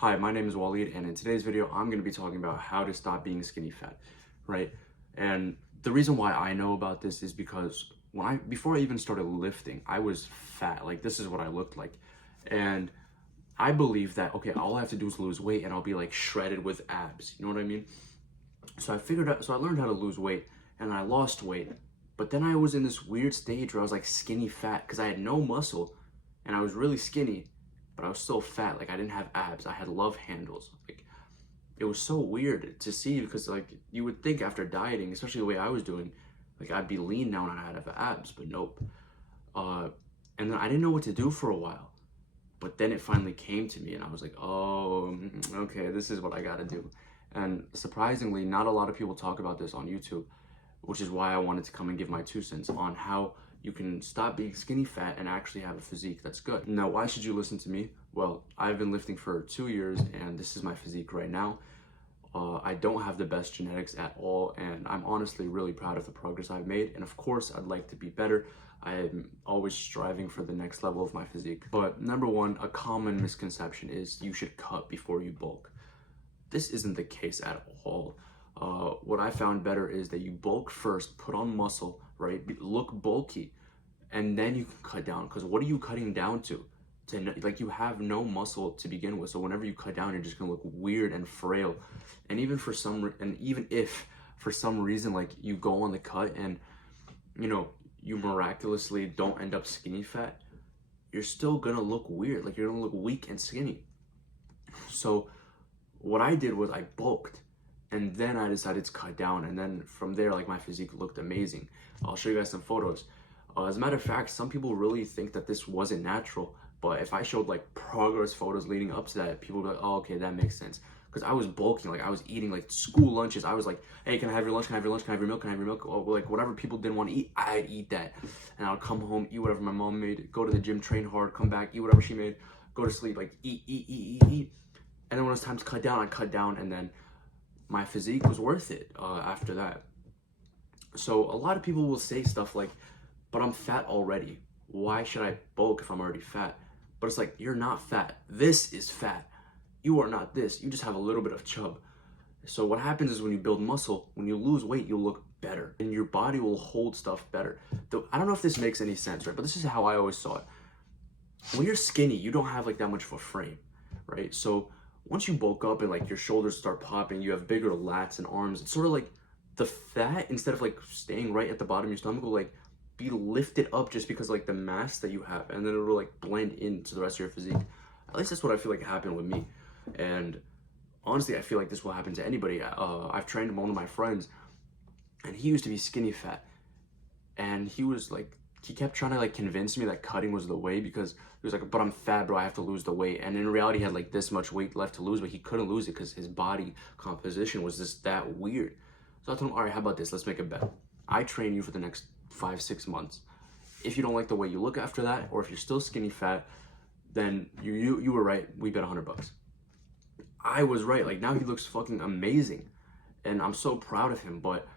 Hi, my name is Waleed, and in today's video, I'm going to be talking about how to stop being skinny fat, right? And the reason why I know about this is because before I even started lifting, I was fat. Like, this is what I looked like. And I believe that, okay, all I have to do is lose weight and I'll be like shredded with abs. You know what I mean? So I learned how to lose weight and I lost weight. But then I was in this weird stage where I was like skinny fat because I had no muscle and I was really skinny, but I was still fat. Like, I didn't have abs. I had love handles. Like, it was so weird to see because like you would think after dieting, especially the way I was doing, like I'd be lean now and I'd have abs, but nope. Uh, and then I didn't know what to do for a while. But then it finally came to me and I was like, oh, okay, this is what I gotta do. And surprisingly, not a lot of people talk about this on YouTube, which is why I wanted to come and give my 2 cents on how you can stop being skinny fat and actually have a physique that's good. Now, why should you listen to me? Well, I've been lifting for 2 years and this is my physique right now. I don't have the best genetics at all, and I'm honestly really proud of the progress I've made. And of course, I'd like to be better. I'm always striving for the next level of my physique. But number one, a common misconception is you should cut before you bulk. This isn't the case at all. What I found better is that you bulk first, put on muscle, right? Look bulky, and then you can cut down. Because what are you cutting down to? Like, you have no muscle to begin with, so whenever you cut down, you're just gonna look weird and frail. And even if for some reason like you go on the cut and you miraculously don't end up skinny fat, you're still gonna look weird. Like, you're gonna look weak and skinny. So what I did was I bulked, and then I decided to cut down, and then from there, like, my physique looked amazing. I'll show you guys some photos. As a matter of fact, some people really think that this wasn't natural, but if I showed like progress photos leading up to that, people would be like, oh, okay, that makes sense. Because I was bulking, like I was eating like school lunches. I was like, hey, can I have your lunch? Can I have your lunch? Can I have your milk? Can I have your milk? Or like whatever people didn't want to eat, I'd eat that. And I'll come home, eat whatever my mom made, go to the gym, train hard, come back, eat whatever she made, go to sleep, like eat. And then when it was time to cut down, I cut down, and then my physique was worth it after that. So a lot of people will say stuff like, but I'm fat already. Why should I bulk if I'm already fat? But it's like, you're not fat. This is fat. You are not this. You just have a little bit of chub. So what happens is when you build muscle, when you lose weight, you'll look better and your body will hold stuff better. Though I don't know if this makes any sense, right? But this is how I always saw it. When you're skinny, you don't have like that much of a frame, right? So once you bulk up and like your shoulders start popping, you have bigger lats and arms. It's sort of like the fat, instead of like staying right at the bottom of your stomach, will like be lifted up just because like the mass that you have, and then it'll like blend into the rest of your physique. At least that's what I feel like happened with me. And honestly, I feel like this will happen to anybody. I've trained one of my friends, and he used to be skinny fat, and he kept trying to like convince me that cutting was the way, because he was like, but I'm fat, bro, I have to lose the weight. And in reality, he had like this much weight left to lose, but he couldn't lose it because his body composition was just that weird. So I told him, all right, how about this? Let's make a bet. I train you for the next 5-6 months. If you don't like the way you look after that, or if you're still skinny fat, then you were right. We bet $100. I was right. Like, now he looks fucking amazing, and I'm so proud of him. But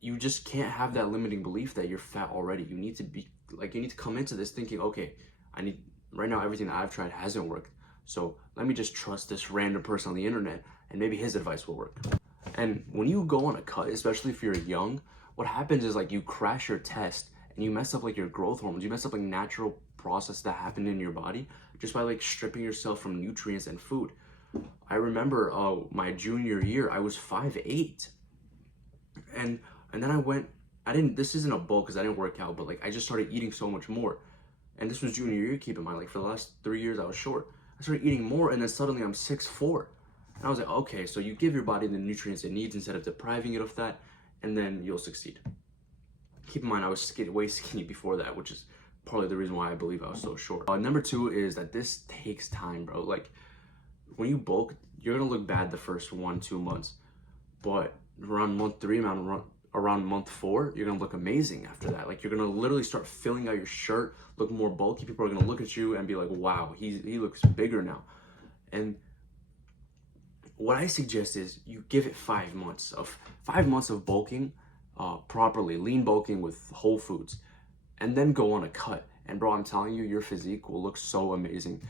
you just can't have that limiting belief that you're fat already. You need to come into this thinking, okay, right now everything that I've tried hasn't worked, so let me just trust this random person on the internet and maybe his advice will work. And when you go on a cut, especially if you're young, what happens is like you crash your test and you mess up like your growth hormones. You mess up like natural process that happened in your body just by like stripping yourself from nutrients and food. I remember my junior year, I was 5'8", and then this isn't a bulk because I didn't work out, but like I just started eating so much more. And this was junior year, keep in mind, like for the last 3 years I was short. I started eating more, and then suddenly I'm 6'4". And I was like, okay, so you give your body the nutrients it needs instead of depriving it of that, and then you'll succeed. Keep in mind, I was way skinny before that, which is probably the reason why I believe I was so short. Number two is that this takes time, bro. Like, when you bulk, you're gonna look bad the first 1-2 months, but around month 3, around month 4, you're gonna look amazing after that. Like, you're gonna literally start filling out your shirt, look more bulky. People are gonna look at you and be like, wow, he looks bigger now. And what I suggest is you give it 5 months of bulking properly, lean bulking with whole foods, and then go on a cut. And bro, I'm telling you, your physique will look so amazing.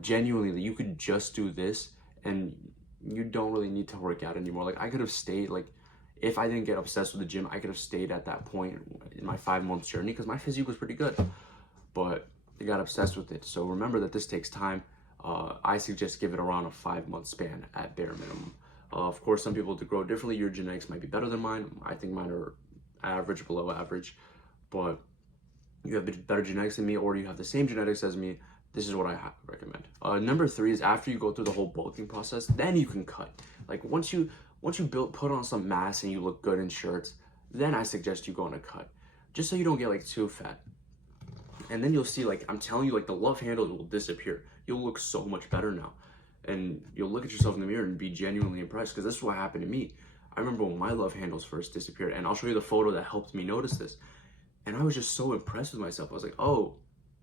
Genuinely, you could just do this and you don't really need to work out anymore. Like, I could have stayed, like, if I didn't get obsessed with the gym, I could have stayed at that point in my 5 months journey because my physique was pretty good, but I got obsessed with it. So remember that this takes time. I suggest give it around a 5 month span at bare minimum. Of course, some people to grow differently. Your genetics might be better than mine. I think mine are average, below average, but you have better genetics than me, or you have the same genetics as me. This is what I recommend. Number 3 is after you go through the whole bulking process, then you can cut. Like once you put on some mass and you look good in shirts, then I suggest you go on a cut, just so you don't get like too fat. And then you'll see, like I'm telling you, like the love handles will disappear. You'll look so much better now, and you'll look at yourself in the mirror and be genuinely impressed, because this is what happened to me. I remember when my love handles first disappeared, and I'll show you the photo that helped me notice this. And I was just so impressed with myself. I was like, oh,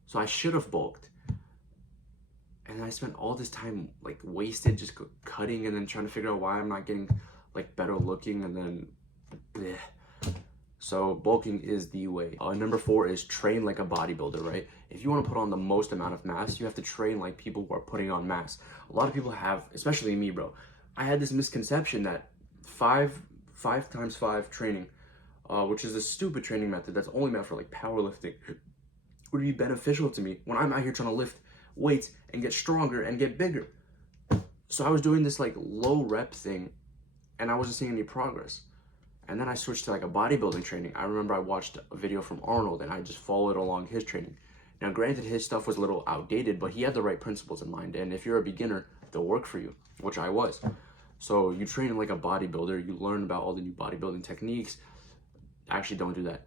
so I should have bulked. And I spent all this time like wasted just cutting and then trying to figure out why I'm not getting like better looking, and then bleh. So bulking is the way. Number 4 is train like a bodybuilder, right? If you want to put on the most amount of mass, you have to train like people who are putting on mass. A lot of people have, especially me, bro. I had this misconception that 5 times 5 training, which is a stupid training method that's only meant for like powerlifting, would be beneficial to me when I'm out here trying to lift weights and get stronger and get bigger. So I was doing this like low rep thing and I wasn't seeing any progress. And then I switched to like a bodybuilding training. I remember I watched a video from Arnold and I just followed along his training. Now granted, his stuff was a little outdated, but he had the right principles in mind. And if you're a beginner, they'll work for you, which I was. So you train like a bodybuilder, you learn about all the new bodybuilding techniques. Actually, don't do that.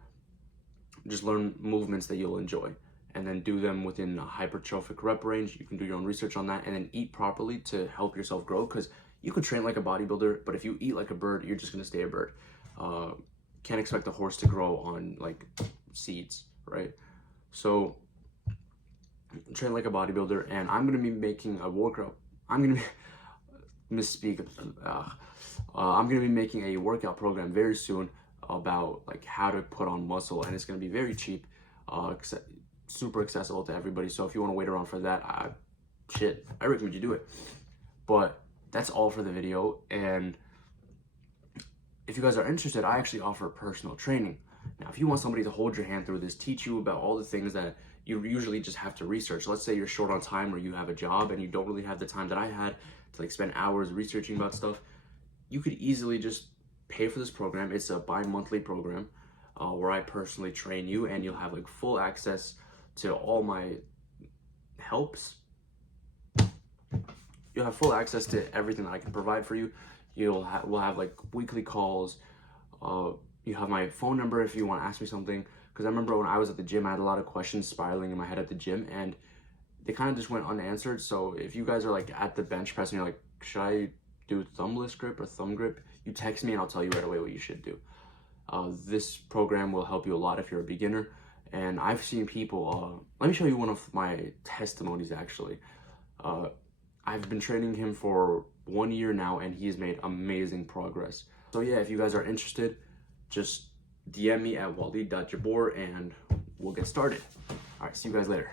Just learn movements that you'll enjoy, and then do them within a hypertrophic rep range. You can do your own research on that, and then eat properly to help yourself grow, because you could train like a bodybuilder, but if you eat like a bird, you're just gonna stay a bird. Can't expect a horse to grow on like seeds, right? So train like a bodybuilder, and I'm gonna be making a workout. I'm gonna be misspeak. I'm gonna be making a workout program very soon about like how to put on muscle, and it's gonna be very cheap, super accessible to everybody. So if you want to wait around for that, I recommend you do it. But that's all for the video, and if you guys are interested, I actually offer personal training. Now, if you want somebody to hold your hand through this, teach you about all the things that you usually just have to research. Let's say you're short on time, or you have a job and you don't really have the time that I had to like spend hours researching about stuff. You could easily just pay for this program. It's a bi-monthly program where I personally train you, and you'll have like full access to all my helps. You'll have full access to everything that I can provide for you. We'll have like weekly calls. You have my phone number if you want to ask me something, because I remember when I was at the gym, I had a lot of questions spiraling in my head at the gym, and they kind of just went unanswered. So if you guys are like at the bench press and you're like, should I do thumbless grip or thumb grip, you text me and I'll tell you right away what you should do. This program will help you a lot if you're a beginner. And I've seen people, let me show you one of my testimonies actually. I've been training him for 1 year now, and he's made amazing progress. So yeah, if you guys are interested, just DM me at waleed.jabor and we'll get started. All right, see you guys later.